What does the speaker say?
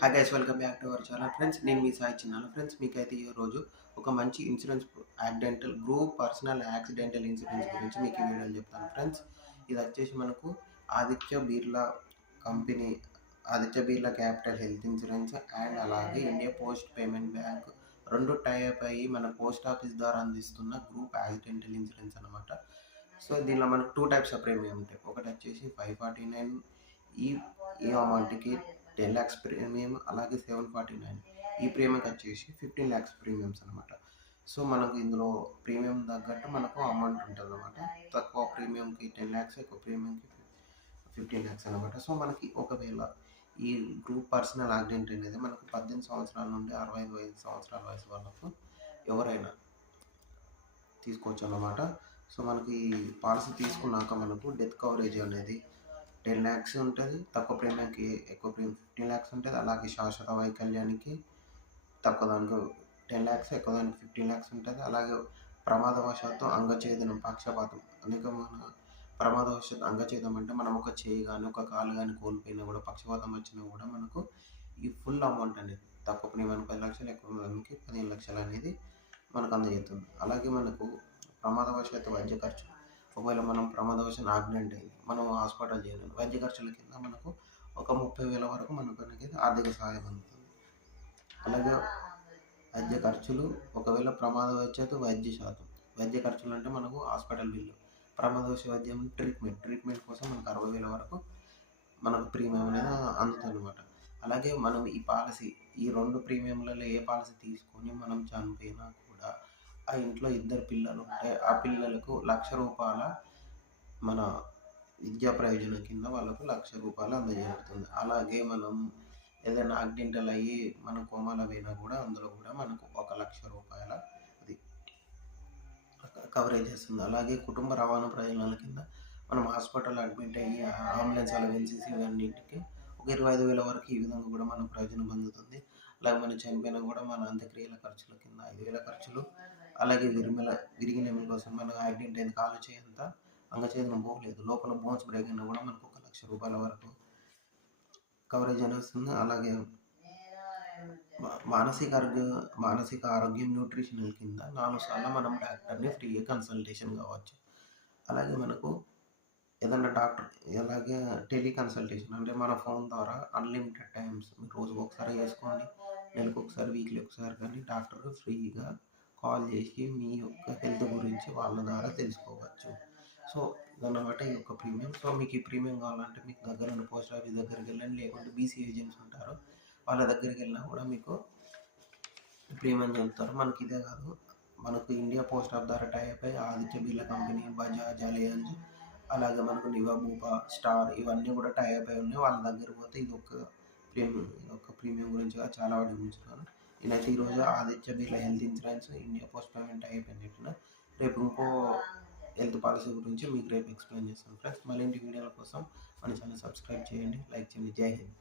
Hi guys, welcome back to our channel friends. నేను మీ Sai చిన్నాను friends. మీకైతే ఈరోజు ఒక మంచి insurance accidental group personal accidental insurance గురించి మీకు ఈ వీడియోలో చెప్తాను ఫ్రెండ్స్. ఇది వచ్చేసి మనకు Aditya Birla company, Aditya Birla capital health insurance and అలాగే ఇండియా పోస్ట్ పేమెంట్ బ్యాంక్ రెండు టైప్ అయ్యి మన పోస్ట్ ఆఫీస్ ద్వారా అందిస్తున్న గ్రూప్ యాక్సిడెంటల్ ఇన్సూరెన్స్ అనమాట. సో దీనిలో మనకు టూ టైప్స్ ఆఫ్ ప్రీమియం ఉంటాయి. ఒకటి వచ్చేసి 549 ఈ ఈ అమౌంట్కి 10 lakhs ప్రీమియం, అలాగే 749 ఈ ప్రీమియంకి వచ్చేసి 15 lakhs ప్రీమియమ్స్ అనమాట. సో మనకు ఇందులో ప్రీమియం తగ్గట్టు మనకు అమౌంట్ ఉంటుంది అనమాట. తక్కువ ప్రీమియంకి 10 lakhs, ఎక్కువ ప్రీమియంకి 15 lakhs అనమాట. సో మనకి ఒకవేళ ఈ గ్రూప్ పర్సనల్ యాక్సిడెంట్ అనేది మనకు 18 సంవత్సరాల నుండి 65 సంవత్సరాల వయసు వాళ్ళకు ఎవరైనా తీసుకోవచ్చు అన్నమాట. సో మనకి పాలసీ తీసుకున్నాక మనకు డెత్ కవరేజ్ అనేది 10 lakhs ఉంటుంది, తక్కువ ప్రీమియంకి ఎక్కువ ప్రీమియం 15 lakhs ఉంటుంది. అలాగే శాశ్వత వైకల్యానికి తక్కువ దానికి 10 lakhs, ఎక్కువ దానికి 15 lakhs ఉంటుంది. అలాగే ప్రమాదవశాత్తు అంగఛేదనం, పక్షపాతం అనేక మన ప్రమాదవశాత్తు అంగఛేదం అంటే మనం ఒక చేయి కానీ ఒక కాలు కానీ కోల్పోయినా కూడా, పక్షపాతం వచ్చినా కూడా మనకు ఈ ఫుల్ అమౌంట్ అనేది తక్కువ ప్రీమియానికి 10 లక్షలు, ఎక్కువ ప్రీమియానికి 15 లక్షలు అనేది మనకు అందజేస్తుంది. అలాగే మనకు ప్రమాదవశాత్తు వైద్య ఖర్చు, ఒకవేళ మనం ప్రమాదవశాత్తు యాక్సిడెంట్ అయింది, మనం హాస్పిటల్ చేయలేము, వైద్య ఖర్చుల కింద మనకు ఒక 30,000 వరకు మనకు అనేది ఆర్థిక సహాయం అందుతుంది. అలాగే వైద్య ఖర్చులు, ఒకవేళ ప్రమాదవశాత్తు వైద్య ఖర్చులు అంటే మనకు హాస్పిటల్ బిల్లు, ప్రమాదవశాత్తు వైద్యం ట్రీట్మెంట్ కోసం మనకు 60,000 వరకు మనకు ప్రీమియం అనేది అందుతుంది అనమాట. అలాగే మనం ఈ పాలసీ, ఈ రెండు ప్రీమియంలలో ఏ పాలసీ తీసుకొని మనం చనిపోయినా కూడా ఆ ఇంట్లో ఇద్దరు పిల్లలు ఉంటే ఆ పిల్లలకు ₹1,00,000 మన విద్యా ప్రయోజనం కింద వాళ్ళకు ₹1,00,000 అందజేయబడుతుంది. అలాగే మనం ఏదైనా యాక్సిడెంటల్ అయ్యి మనం కోమాలో పోయినా కూడా అందులో కూడా మనకు ₹1,00,000 అది కవరేజ్ చేస్తుంది. అలాగే కుటుంబ రవాణా ప్రయోజనాల కింద మనం హాస్పిటల్ అడ్మిట్ అయ్యి అంబులెన్స్ అలవెన్సెస్ ఇవన్నిటికి ఒక 25,000 వరకు ఈ విధంగా కూడా మనం ప్రయోజనం పొందుతుంది. అలాగే మనం చనిపోయినా కూడా మన అంత్యక్రియల ఖర్చుల కింద 5,000 ఖర్చులు, అలాగే విరిగిన ఎముకల కోసం మన యాక్సిడెంట్ అయిన కాలు చేయంత అంగఛేదనం పోలేదు, లోపల బోన్స్ బ్రేక్ అయినా కూడా మనకు ₹1,00,000 వరకు కవరేజ్ అనేది వస్తుంది. అలాగే మానసిక ఆరోగ్యం న్యూట్రిషనల్ కింద 4 సార్లు మనం డాక్టర్ని ఫ్రీగా కన్సల్టేషన్ కావచ్చు. అలాగే మనకు ఏదన్నా అలాగే టెలికన్సల్టేషన్ అంటే మన ఫోన్ ద్వారా అన్లిమిటెడ్ టైమ్స్ రోజుకు ఒకసారి చేసుకోండి, నెలకు ఒకసారి, వీక్లీ ఒకసారి కానీ డాక్టర్ ఫ్రీగా కాల్ చేసి మీ యొక్క హెల్త్ గురించి వాళ్ళ ద్వారా తెలుసుకోవచ్చు. సో ఇదన్నమాట ఈ యొక్క ప్రీమియం. సో మీకు ఈ ప్రీమియం కావాలంటే మీకు దగ్గర ఉన్న పోస్ట్ ఆఫీస్ దగ్గరికి వెళ్ళండి, లేకుంటే బీసీ ఏజెంట్స్ ఉంటారు వాళ్ళ దగ్గరికి వెళ్ళినా కూడా మీకు ప్రీమియం చెప్తారు. మనకి ఇదే కాదు, మనకు ఇండియా పోస్ట్ ఆఫ్ ద్వారా టైప్ అయ్యి ఆదిత్య బిర్లా కంపెనీ, బజాజ్, అలియాంజ్, అలాగే మనకు నివా, భూపా, స్టార్ ఇవన్నీ కూడా టైప్ అయి ఉన్నాయి. వాళ్ళ దగ్గర పోతే ఇది ఒక ప్రీమియం గురించి చాలా అడిగించున్నాను. నేనైతే ఈరోజు Aditya Birla health insurance, India post payment type అని చెప్పిన. రేపు ఇంకో హెల్త్ పాలసీ గురించి మీకు రేపు ఎక్స్ప్లెయిన్ చేస్తాను ఫ్రెండ్స్. మళ్ళీ వీడియోల కోసం మన ఛానల్ సబ్స్క్రైబ్ చేయండి, లైక్ చేయండి. జై హింద్.